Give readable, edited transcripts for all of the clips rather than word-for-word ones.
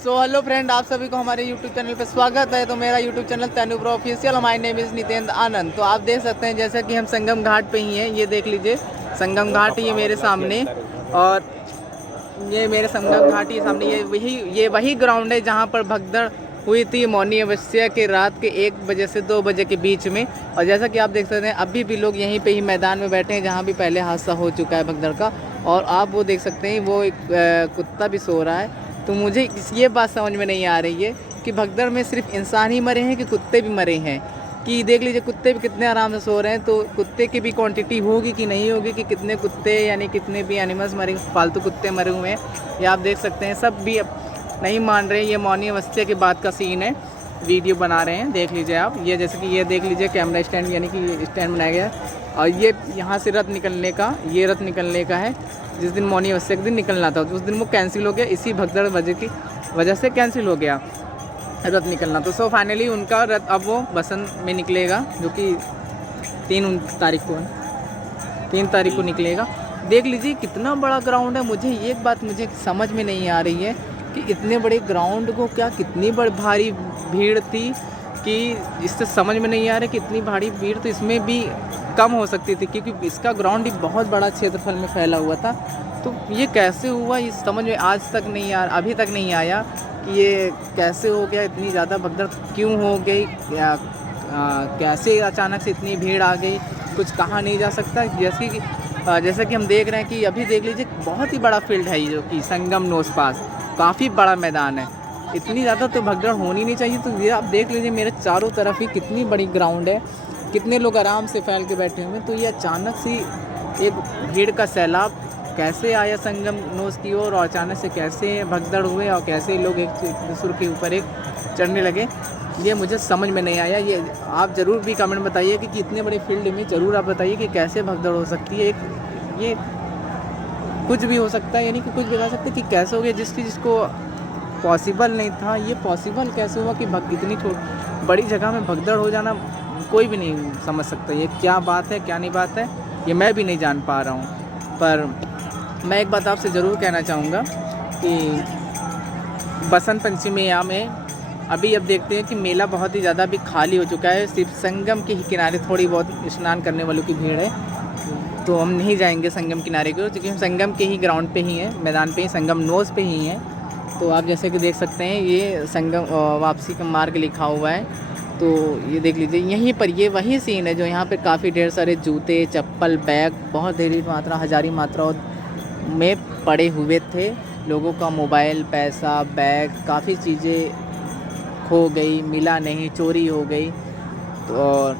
Hello friend, आप सभी को हमारे यूट्यूब चैनल पे स्वागत है। तो मेरा YouTube channel Tanu bro official, my name is Nitendra Anand. तो आप देख सकते हैं जैसा कि हम संगम घाट पे ही हैं। ये देख लीजिए संगम घाट, ये मेरे सामने, और ये मेरे संगम घाट के सामने ये वही ग्राउंड है जहाँ पर भगदड़ हुई थी मौनी अमावस्या के रात के 1 बजे से 2 बजे के बीच में। और जैसा कि आप देख सकते हैं अभी भी लोग यहीं पे ही मैदान में बैठे हैं जहाँ भी पहले हादसा हो चुका है भगदड़ का। और आप वो देख सकते हैं वो एक कुत्ता भी सो रहा है। तो मुझे ये बात समझ में नहीं आ रही है कि भगदड़ में सिर्फ इंसान ही मरे हैं कि कुत्ते भी मरे हैं। कि देख लीजिए कुत्ते भी कितने आराम से सो रहे हैं। तो कुत्ते की भी क्वांटिटी होगी कि नहीं होगी, कि कितने कुत्ते यानी कितने भी एनिमल्स मरे, फालतू कुत्ते मरे हुए हैं। ये आप देख सकते हैं सब भी अब नहीं मान रहे हैं। ये मौनी अमावस्या के बाद का सीन है, वीडियो बना रहे हैं, देख लीजिए आप। ये जैसे कि ये देख लीजिए कैमरा स्टैंड, यानी कि स्टैंड बनाया गया है। और ये यहाँ से रथ निकलने का, ये रथ निकलने का है जिस दिन मौनी अमावस्या के दिन निकलना था, उस दिन वो कैंसिल हो गया। इसी भगदड़ वजह से कैंसिल हो गया रथ निकलना। तो फाइनली उनका रथ अब वो बसंत में निकलेगा, जो कि 3 तारीख को है, 3 तारीख को निकलेगा। देख लीजिए कितना बड़ा ग्राउंड है। मुझे एक बात मुझे समझ में नहीं आ रही है कि इतने बड़े ग्राउंड को क्या कितनी भारी भीड़ थी, कि इससे समझ में नहीं आ रहा कि इतनी भारी भीड़ तो इसमें भी कम हो सकती थी, क्योंकि इसका ग्राउंड ही बहुत बड़ा क्षेत्रफल में फैला हुआ था। तो ये कैसे हुआ, ये समझ में आज तक नहीं आ, अभी तक नहीं आया कि ये कैसे हो गया, इतनी ज़्यादा भगदड़ क्यों हो गई, कैसे अचानक से इतनी भीड़ आ गई, कुछ कहा नहीं जा सकता। जैसे कि हम देख रहे हैं कि अभी देख लीजिए बहुत ही बड़ा फील्ड है ये, जो कि संगम नोस पास काफ़ी बड़ा मैदान है। इतनी ज़्यादा तो भगदड़ होनी नहीं चाहिए। तो ये आप देख लीजिए मेरे चारों तरफ ही कितनी बड़ी ग्राउंड है, कितने लोग आराम से फैल के बैठे हुए हैं। तो ये अचानक से एक भीड़ का सैलाब कैसे आया संगम नोस की ओर, और अचानक से कैसे भगदड़ हुए और कैसे लोग एक दूसरे के ऊपर एक चढ़ने लगे, ये मुझे समझ में नहीं आया। ये आप ज़रूर भी कमेंट बताइए कि इतने बड़े फील्ड में ज़रूर आप बताइए कि कैसे भगदड़ हो सकती है। ये कुछ भी हो सकता है, यानी कि कुछ भी बता सकते कि कैसे हो गया, जिसको पॉसिबल नहीं था ये पॉसिबल कैसे हुआ कि इतनी बड़ी जगह में भगदड़ हो जाना कोई भी नहीं समझ सकता। ये क्या बात है, क्या नहीं बात है, ये मैं भी नहीं जान पा रहा हूँ। पर मैं एक बात आपसे ज़रूर कहना चाहूँगा कि बसंत पंचमी में अभी अब देखते हैं कि मेला बहुत ही ज़्यादा अभी खाली हो चुका है। सिर्फ संगम के ही किनारे थोड़ी बहुत स्नान करने वालों की भीड़ है। तो हम नहीं जाएंगे संगम किनारे की ओर, क्योंकि हम संगम के ही ग्राउंड पे ही हैं, मैदान पे ही, संगम नोस पे ही हैं। तो आप जैसे कि देख सकते हैं ये संगम वापसी का मार्ग लिखा हुआ है। तो ये देख लीजिए यहीं पर ये वही सीन है जो यहाँ पे काफ़ी ढेर सारे जूते, चप्पल, बैग बहुत ढेरी मात्रा, हज़ारी मात्रा में पड़े हुए थे। लोगों का मोबाइल, पैसा, बैग, काफ़ी चीज़ें खो गई, मिला नहीं, चोरी हो गई। तो और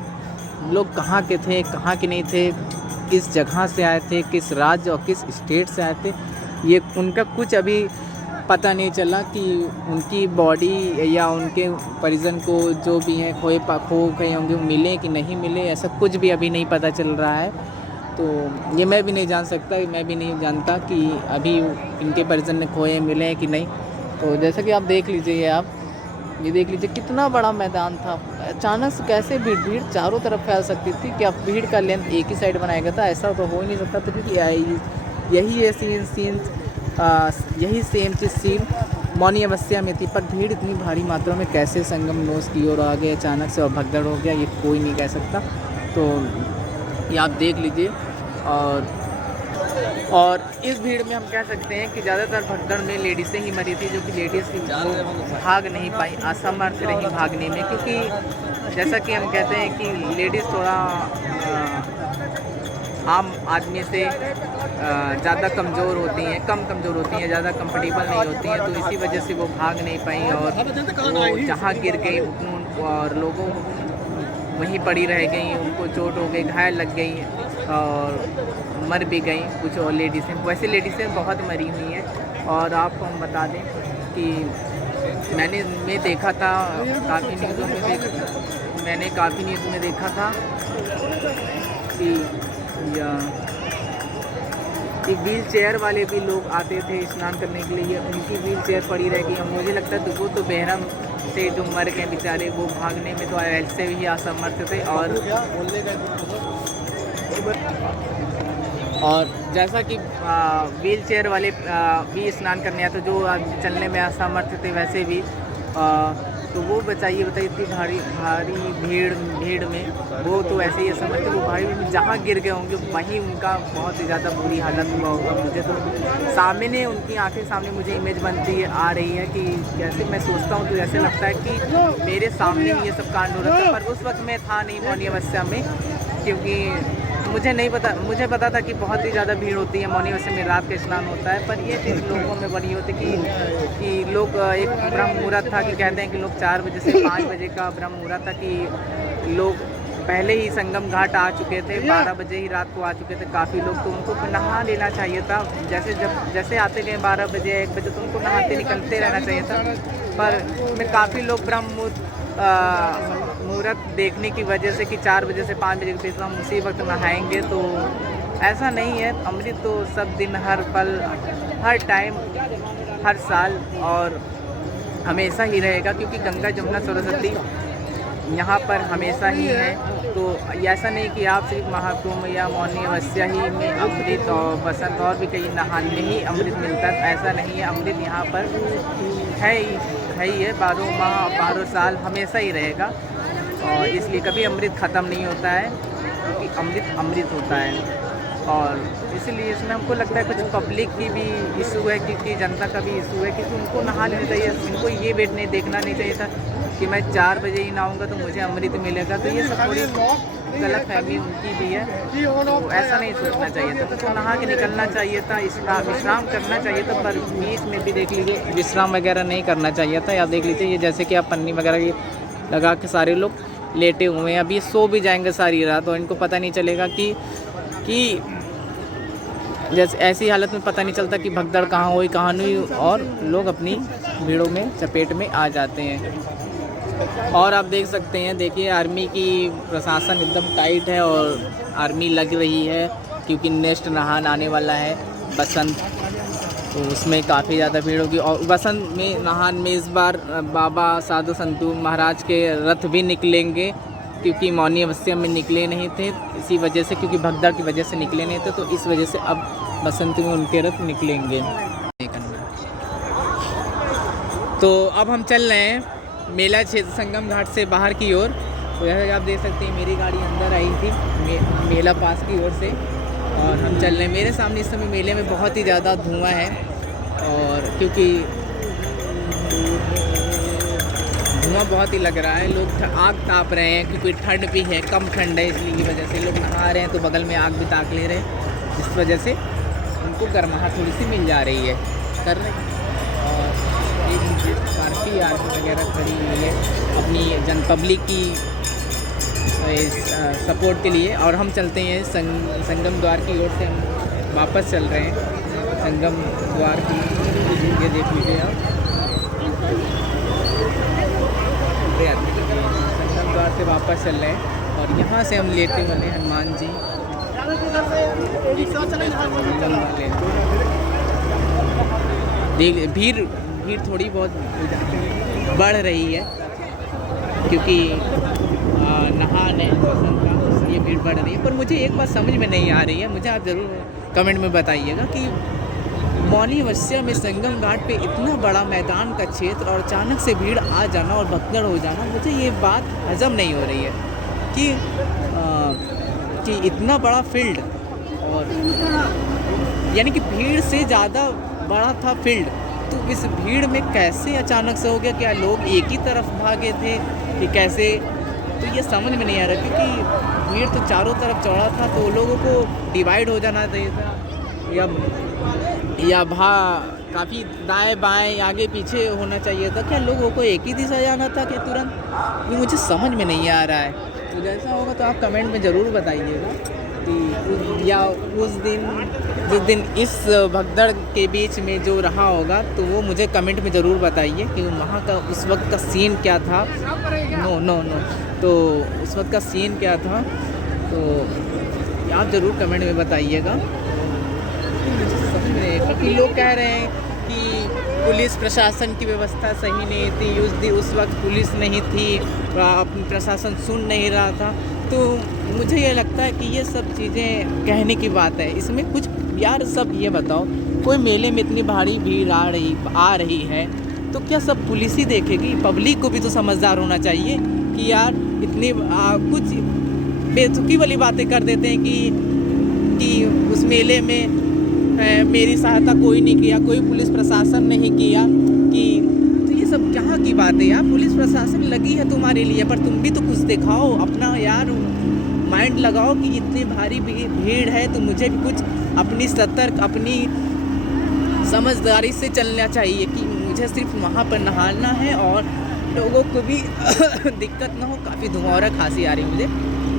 लोग कहाँ के थे, कहाँ के नहीं थे, किस जगह से आए थे, किस राज्य और किस स्टेट से आए थे, ये उनका कुछ अभी पता नहीं चला। कि उनकी बॉडी या उनके परिजन को जो भी हैं खो गए होंगे, मिले कि नहीं मिले, ऐसा कुछ भी अभी नहीं पता चल रहा है। तो ये मैं भी नहीं जान सकता, मैं भी नहीं जानता कि अभी इनके परिजन ने खोए मिले कि नहीं। तो जैसा कि आप देख लीजिए, ये देख लीजिए कितना बड़ा मैदान था। अचानक से कैसे भीड़ चारों तरफ फैल सकती थी। कि अब भीड़ का लेंथ एक ही साइड बनाया गया था, ऐसा तो हो ही नहीं सकता था। क्योंकि यही सेम चीज़ सीन मौनी अमावस्या में थी। पर भीड़ इतनी भारी मात्रा में कैसे संगम नोस की ओर आ गए अचानक से और भगदड़ हो गया, ये कोई नहीं कह सकता। तो ये आप देख लीजिए। और इस भीड़ में हम कह सकते हैं कि ज़्यादातर भगदड़ में लेडीज़ें ही मरी थी, जो कि लेडीज़ भाग नहीं पाई, असमर्थ रही भागने में। क्योंकि जैसा कि हम कहते हैं कि लेडीज़ थोड़ा आम आदमी से ज़्यादा कमज़ोर होती हैं, कम कमज़ोर होती हैं, ज़्यादा कंफर्टेबल नहीं होती हैं। तो इसी वजह से वो भाग नहीं पाई, और वो जहाँ गिर गई और लोगों वहीं पड़ी रह गई, उनको चोट हो गई, घायल लग गई और मर भी गई कुछ। और लेडीज़ें, वैसे लेडीज़ें बहुत मरी हुई हैं। और आपको हम बता दें कि मैंने देखा था काफ़ी न्यूज़ों में मैंने काफ़ी न्यूज़ में देखा था कि एक व्हील चेयर वाले भी लोग आते थे स्नान करने के लिए, उनकी व्हील चेयर पड़ी रह गई। मुझे लगता है वो तो बेहरम से जो मर गए बेचारे, वो भागने में तो ऐसे ही असमर्थ थे। और और जैसा कि व्हील चेयर वाले भी स्नान करने आते, जो चलने में असमर्थ थे, वैसे भी तो वो बताइए इतनी भारी भीड़ में वो तो ऐसे ही असमर्थ थे, वो भाई जहाँ गिर गए होंगे वहीं उनका बहुत ही ज़्यादा बुरी हालत हुआ होगा। मुझे तो सामने उनकी आंखें सामने मुझे इमेज बनती आ रही है कि जैसे मैं सोचता हूँ तो ऐसे लगता है कि मेरे सामने भी ये सब कांड हो रहा था, पर उस वक्त मैं था नहीं मौनी अवस्था में, क्योंकि मुझे पता था कि बहुत ही ज़्यादा भीड़ होती है मौनी अवस्था में, रात का स्नान होता है। पर ये चीज़ लोगों में बड़ी होती कि लोग एक ब्रह्म मुहूर्त था कि कहते हैं कि लोग 4 बजे से 5 बजे का ब्रह्म मुहूर्त था कि लोग पहले ही संगम घाट आ चुके थे, 12 बजे ही रात को आ चुके थे काफ़ी लोग, तो उनको नहा लेना चाहिए था। जैसे आते गए 12 बजे 1 बजे तो उनको नहाते निकलते रहना चाहिए था। पर मैं काफ़ी लोग ब्रह्म मुहूर्त देखने की वजह से कि 4 बजे से 5 बजे के बीच हम उसी वक्त नहाएंगे, तो ऐसा नहीं है। अमृत तो सब दिन, हर पल, हर टाइम, हर साल और हमेशा ही रहेगा, क्योंकि गंगा जमुना सरस्वती यहाँ पर हमेशा ही है। तो ऐसा नहीं कि आप सिर्फ महाकुंभ या मौनी अवस्था ही में अमृत और बसंत और भी कई नहाने में ही अमृत मिलता है, ऐसा नहीं है। अमृत यहाँ पर है ही है, 12 माह 12 साल हमेशा ही रहेगा, और इसलिए कभी अमृत ख़त्म नहीं होता है, क्योंकि अमृत होता है। और इसलिए इसमें हमको लगता है कुछ पब्लिक की भी इशू है, क्योंकि जनता का भी इशू है, क्योंकि उनको नहा लेना चाहिए। उनको ये वेट नहीं देखना नहीं चाहिए था कि मैं 4 बजे ही नहाऊंगा तो मुझे अमृत मिलेगा, तो ये सब थोड़ी गलत फहमी उनकी भी है। तो ऐसा नहीं सोचना चाहिए था, तो नहा के निकलना चाहिए था, विश्राम करना चाहिए था, पर बीच में भी देख लीजिए विश्राम वगैरह नहीं करना चाहिए था। या देख लीजिए ये जैसे कि आप पन्नी वगैरह ये लगा के सारे लोग लेटे हुए हैं, अभी सो भी जाएंगे सारी रात, और इनको पता नहीं चलेगा कि जैसे ऐसी हालत में पता नहीं चलता कि भगदड़ कहाँ हुई कहाँ नहीं, और लोग अपनी भीड़ों में चपेट में आ जाते हैं। और आप देख सकते हैं, देखिए आर्मी की प्रशासन एकदम टाइट है और आर्मी लग रही है, क्योंकि नेक्स्ट नहान आने वाला है बसंत, तो उसमें काफ़ी ज़्यादा भीड़ होगी। और बसंत में नहान में इस बार बाबा साधु संतू महाराज के रथ भी निकलेंगे, क्योंकि मौनी अवस्था में निकले नहीं थे इसी वजह से, क्योंकि भगदड़ की वजह से निकले नहीं थे, तो इस वजह से अब बसंत में उनके रथ निकलेंगे। तो अब हम चल रहे हैं मेला क्षेत्र संगम घाट से बाहर की ओर। तो जैसे आप देख सकते हैं मेरी गाड़ी अंदर आई थी मेला पास की ओर से, और हम चल रहे हैं। मेरे सामने इस समय मेले में बहुत ही ज़्यादा धुआं है, और क्योंकि धुआं बहुत ही लग रहा है, लोग आग ताप रहे हैं, क्योंकि ठंड भी है, कम ठंड है, इसलिए की वजह से लोग नहा रहे हैं, तो बगल में आग भी ताक ले रहे हैं, जिस वजह से उनको गर्माहट थोड़ी सी मिल जा रही है कर रहे हैं। और एक पार्टी आर्मी वगैरह खड़ी हुई है अपनी जन पब्लिक की सपोर्ट के लिए। और हम चलते हैं संगम द्वार की ओर से, हम वापस चल रहे हैं संगम द्वार की, ये देख लीजिए आप, संगम द्वार से वापस चल रहे हैं, और यहाँ से हम लेटे वाले हनुमान जी देख। भीड़ थोड़ी बहुत बढ़ रही है, क्योंकि नहाने बसंत का, इसलिए भीड़ बढ़ रही है। पर मुझे एक बात समझ में नहीं आ रही है, मुझे आप ज़रूर कमेंट में बताइएगा कि मौनी अवस्था में संगम घाट पे इतना बड़ा मैदान का क्षेत्र और अचानक से भीड़ आ जाना और भगदड़ हो जाना, मुझे ये बात हजम नहीं हो रही है कि इतना बड़ा फील्ड, और यानी कि भीड़ से ज़्यादा बड़ा था फील्ड, तो इस भीड़ में कैसे अचानक से हो गया? क्या लोग एक ही तरफ भागे थे कि कैसे? तो ये समझ में नहीं आ रहा, क्योंकि भीड़ तो चारों तरफ चौड़ा था, तो लोगों को डिवाइड हो जाना चाहिए था, या काफ़ी दाएं बाएं आगे पीछे होना चाहिए था। क्या लोगों को एक ही दिशा जाना था क्या तुरंत? ये मुझे समझ में नहीं आ रहा है। तो जैसा होगा तो आप कमेंट में ज़रूर बताइएगा कि या जिस दिन इस भगदड़ के बीच में जो रहा होगा, तो वो मुझे कमेंट में ज़रूर बताइए कि वहाँ का उस वक्त का सीन क्या था। नो तो उस वक्त का सीन क्या था, तो आप ज़रूर कमेंट में बताइएगा। क्योंकि लोग कह रहे हैं कि पुलिस प्रशासन की व्यवस्था सही नहीं थी, उस वक्त पुलिस नहीं थी, प्रशासन सुन नहीं रहा था। तो मुझे ये लगता है कि ये सब चीज़ें कहने की बात है, इसमें कुछ यार सब ये बताओ, कोई मेले में इतनी भारी भीड़ आ रही है तो क्या सब पुलिस ही देखेगी? पब्लिक को भी तो समझदार होना चाहिए कि यार इतनी कुछ बेतुकी वाली बातें कर देते हैं कि उस मेले में मेरी सहायता कोई नहीं किया, कोई पुलिस प्रशासन नहीं किया कि, तो ये सब कहाँ की बात है यार? पुलिस प्रशासन लगी है तुम्हारे लिए, पर तुम भी तो कुछ दिखाओ, अपना यार माइंड लगाओ कि इतनी भारी भीड़ है तो मुझे भी कुछ अपनी सतर्क, अपनी समझदारी से चलना चाहिए कि मुझे सिर्फ वहाँ पर नहाना है और लोगों को भी दिक्कत ना हो। काफ़ी धुआं और खांसी आ रही है मुझे,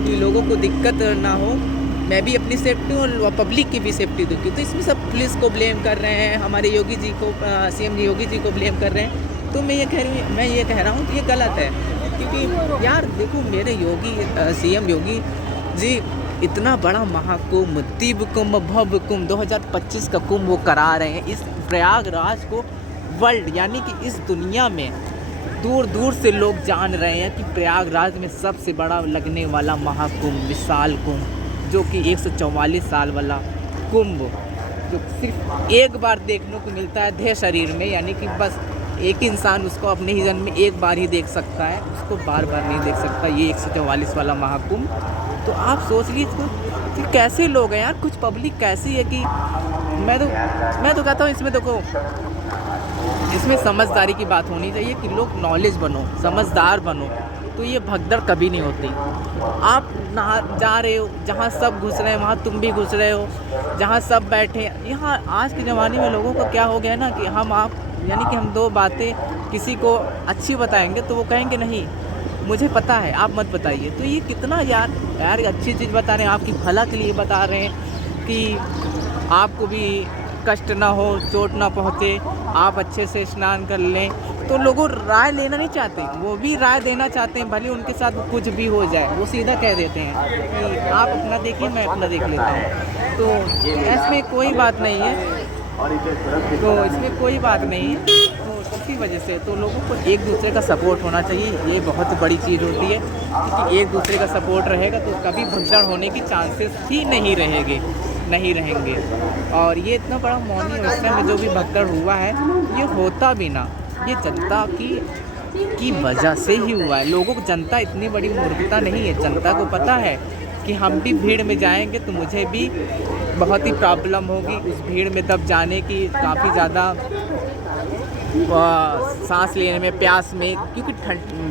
कि लोगों को दिक्कत ना हो, मैं भी अपनी सेफ्टी और पब्लिक की भी सेफ्टी दूँगी। तो इसमें सब पुलिस को ब्लेम कर रहे हैं, हमारे योगी जी को, सीएम योगी जी को ब्लेम कर रहे हैं। तो मैं ये कह रहा हूँ कि ये गलत है, क्योंकि यार देखो मेरे सीएम योगी जी इतना बड़ा महाकुंभ, दिव्य कुंभ, भव्य कुंभ 2025 का कुंभ वो करा रहे हैं। इस प्रयागराज को वर्ल्ड यानी कि इस दुनिया में दूर दूर से लोग जान रहे हैं कि प्रयागराज में सबसे बड़ा लगने वाला महाकुंभ, विशाल कुंभ, जो कि 144 साल वाला कुंभ, जो सिर्फ एक बार देखने को मिलता है देह शरीर में, यानी कि बस एक इंसान उसको अपने ही जन्म में एक बार ही देख सकता है, उसको बार बार नहीं देख सकता, ये 144 वाला महाकुंभ। तो आप सोच लीजिए कि कैसे लोग हैं यार, कुछ पब्लिक कैसी है कि मैं तो कहता हूँ इसमें देखो, इसमें समझदारी की बात होनी चाहिए कि लोग नॉलेज बनो, समझदार बनो, तो ये भगदड़ कभी नहीं होती। आप जा रहे हो, जहाँ सब घुस रहे हैं वहाँ तुम भी घुस रहे हो, जहाँ सब बैठे, यहाँ आज के ज़माने में लोगों को क्या हो गया ना कि यानी कि हम दो बातें किसी को अच्छी बताएंगे तो वो कहेंगे नहीं मुझे पता है, आप मत बताइए। तो ये कितना यार अच्छी चीज़ बता रहे हैं, आपकी भला के लिए बता रहे हैं कि आपको भी कष्ट ना हो, चोट ना पहुँचे, आप अच्छे से स्नान कर लें। तो लोगों राय लेना नहीं चाहते, वो भी राय देना चाहते हैं, भले उनके साथ कुछ भी हो जाए, वो सीधा कह देते हैं कि आप अपना देखिए मैं अपना देख लेता हूँ। तो इसमें कोई बात नहीं है, तो इसी वजह से तो लोगों को एक दूसरे का सपोर्ट होना चाहिए, ये बहुत बड़ी चीज़ होती है, क्योंकि एक दूसरे का सपोर्ट रहेगा तो कभी भगदड़ होने की चांसेस ही नहीं रहेंगे। और ये इतना बड़ा मॉर्निंग वेस्टर्न में जो भी भगदड़ हुआ है, ये होता भी ना, ये जनता की वजह से ही हुआ है। लोगों को, जनता इतनी बड़ी मूर्खता नहीं है, जनता को पता है कि हम भी भीड़ में जाएंगे तो मुझे भी बहुत ही प्रॉब्लम होगी उस भीड़ में दब जाने की, काफ़ी ज़्यादा सांस लेने में, प्यास में, क्योंकि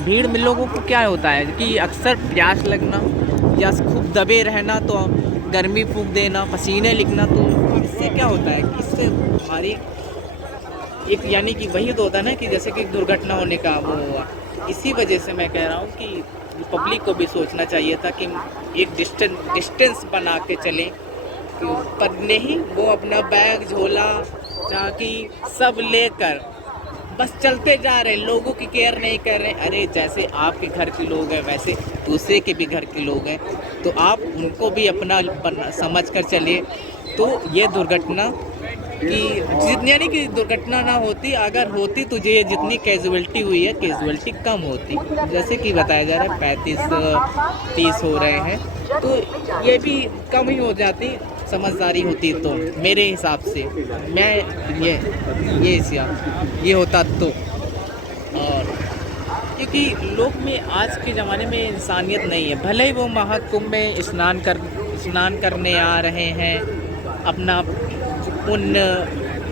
भीड़ में लोगों को क्या होता है कि अक्सर प्यास लगना या खूब दबे रहना, तो गर्मी फूंक देना, पसीने लिखना, तो इससे क्या होता है कि इससे हमारी एक यानी कि वही तो होता है ना कि जैसे कि दुर्घटना होने का वो हुआ। इसी वजह से मैं कह रहा हूँ कि पब्लिक को भी सोचना चाहिए था कि एक डिस्टेंस बना के चलें, पर नहीं, वो अपना बैग झोला ताकि सब लेकर बस चलते जा रहे, लोगों की केयर नहीं कर रहे। अरे जैसे आपके घर के लोग हैं वैसे दूसरे के भी घर के लोग हैं, तो आप उनको भी अपना समझ कर चलिए। तो ये दुर्घटना की यानी कि दुर्घटना ना होती, अगर होती तो ये जितनी कैजुअलिटी हुई है, कैजुअलिटी कम होती। जैसे कि बताया जा रहा है 35-30 हो रहे हैं, तो ये भी कम ही हो जाती, समझदारी होती तो मेरे हिसाब से। मैं ये होता तो, और क्योंकि लोग में आज के ज़माने में इंसानियत नहीं है। भले ही वो महाकुंभ में स्नान करने आ रहे हैं, अपना पुण्य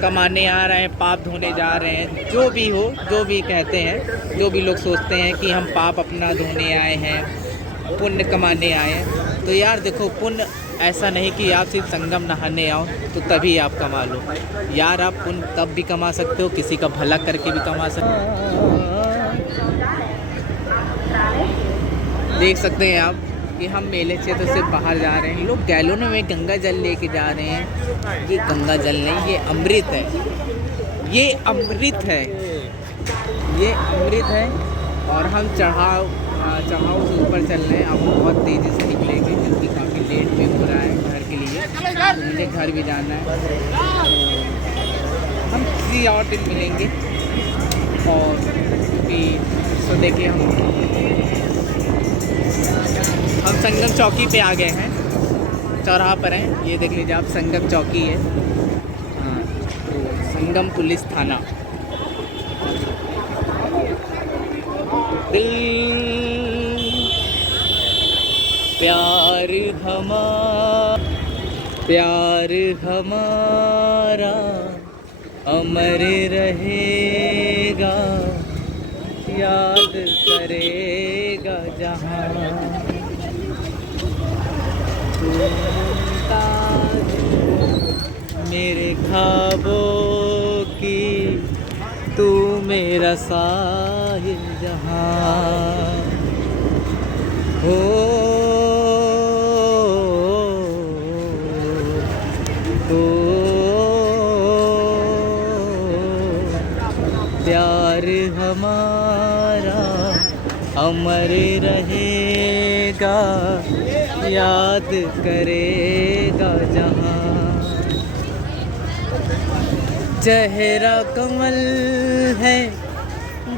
कमाने आ रहे हैं, पाप धोने जा रहे हैं, जो भी हो, जो भी कहते हैं, जो भी लोग सोचते हैं कि हम पाप अपना धोने आए हैं, पुण्य कमाने आए हैं। तो यार देखो, पुण्य ऐसा नहीं कि आप सिर्फ संगम नहाने आओ तो तभी आप कमा लो यार, आप पुण्य तब भी कमा सकते हो, किसी का भला करके भी कमा सकते हो। देख सकते हैं आप कि हम मेले क्षेत्र से बाहर जा रहे हैं, लोग गैलोनों में गंगा जल लेके जा रहे हैं। ये गंगा जल नहीं, ये अमृत है, ये अमृत है। और हम चढ़ाव से ऊपर चल रहे हैं। अब बहुत तेज़ी से निकलेंगे क्योंकि काफ़ी लेट भी हो रहा है घर के लिए, तो मुझे घर भी जाना है। हम किसी और दिन मिलेंगे। और तो देखिए हम संगम चौकी पे आ गए हैं, चौराहा पर हैं। ये देख लीजिए आप, संगम चौकी है। हाँ, तो संगम पुलिस थाना। दिल प्यार हमारा अमर रहेगा, याद करेगा जहाँ। मेरे ख्वाबों की तू मेरा साहिल जहाँ हो। प्यार हमारा अमर रहेगा, याद करेगा जहाँ। चेहरा कमल है,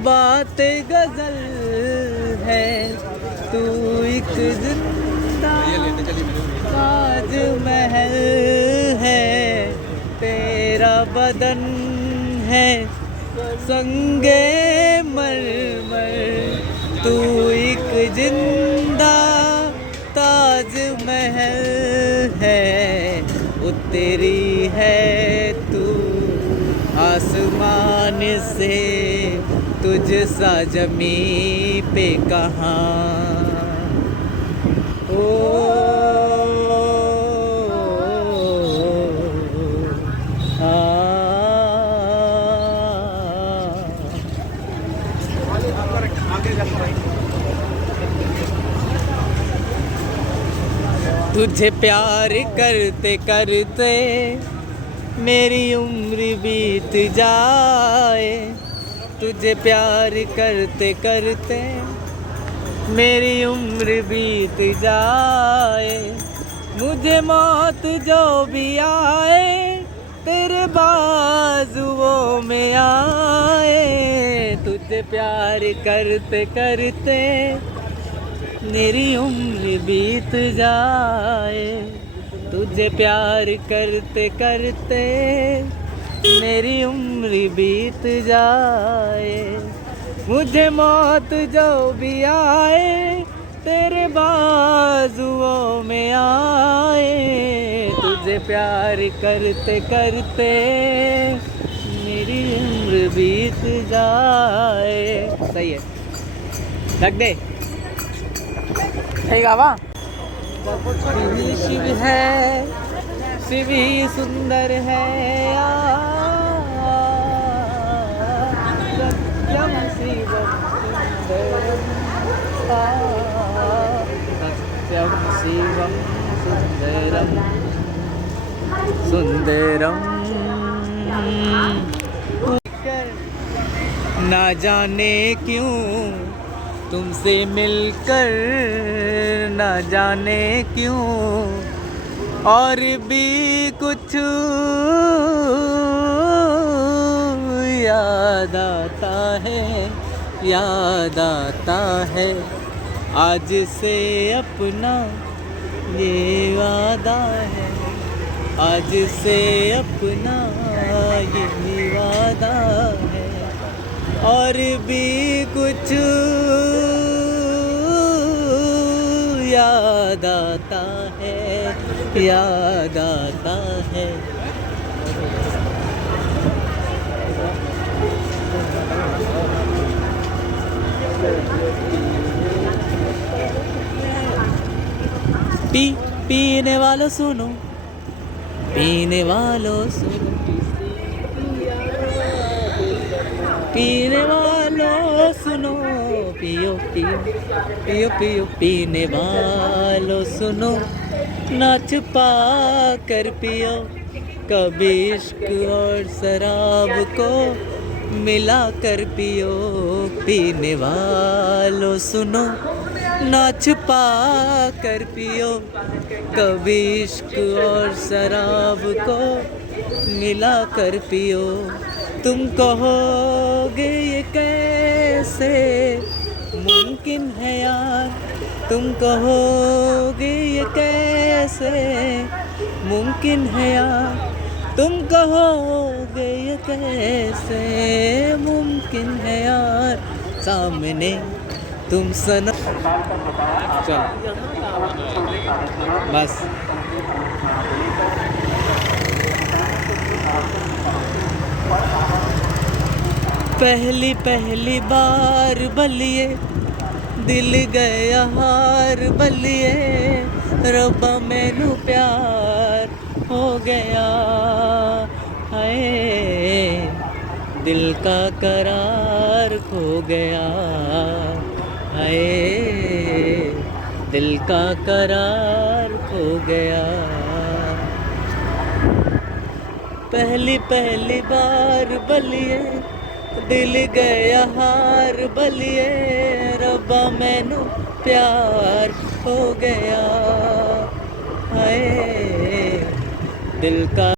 बात गजल है, तू एक जिंदा ताज महल है, तेरा बदन है संगे मरमर, तू एक जिंदा ताज महल है, उतरी है तू आसमान से, तुझ सा जमी पे कहाँ। ओ तुझे प्यार करते करते मेरी उम्र बीत जाए, तुझे प्यार करते करते मेरी उम्र बीत जाए, मुझे मौत जो भी आए तेरे बाजुओं में आए। तुझे प्यार करते करते मेरी उम्र बीत जाए, तुझे प्यार करते करते मेरी उम्र बीत जाए, मुझे मौत जो भी आए तेरे बाजुओं में आए। तुझे प्यार करते करते मेरी उम्र बीत जाए। सही है, रख दे। सही गावा। शिव है, शिव ही सुंदर है, सत्यम शिवम सुंदरम, सत्यम शिवम सुंदरम सुंदरम। ना जाने क्यों तुमसे मिलकर, ना जाने क्यों और भी कुछ याद आता है, याद आता है। आज से अपना ये वादा है, आज से अपना ये वादा है, और भी कुछ याद आता है, याद आता है। पीने वालों सुनो, पीने वालों सुनो, पीने वालों सुनो, पियो पियो पियो पियो, पीने वालों सुनो, ना छुपा कर पियो, कभी इश्क और शराब को मिला कर पियो। पीने वालों सुनो, ना छुपा कर पियो, कभी इश्क और शराब को मिला कर पियो। तुम कहोगे ये कैसे मुमकिन है यार तुम कहोगे ये कैसे, मुमकिन है यार तुम कहोगे ये कैसे, मुमकिन है यार सामने तुम सना। चल बस पहली पहली बार बलिए दिल गया हार बलिए, रब्बा मैनू प्यार हो गया, हाय दिल का करार खो गया, हाय दिल का करार खो गया। पहली पहली बार बलिए दिल गया हार बलिए, रब्बा मैनू प्यार हो गया, हाय दिल का